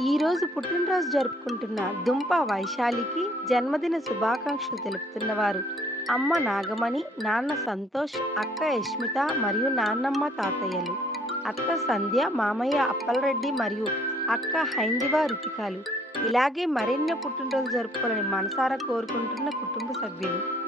ఈరోజు పుట్టినరోజు జరుపుకుంటున్న దుంప వైశాలికి జన్మదిన శుభాకాంక్షలు తెలుపుతున్నవారు అమ్మ నాగమణి, నాన్న సంతోష్, అక్క యష్మిత మరియు నాన్నమ్మ తాతయ్యలు, అత్త సంధ్య, మామయ్య అప్పలరెడ్డి మరియు అక్క హైందివా రుతికాలు. ఇలాగే మరెన్నో పుట్టినరోజు జరుపుకోవాలని మనసారా కోరుకుంటున్న కుటుంబ సభ్యులు.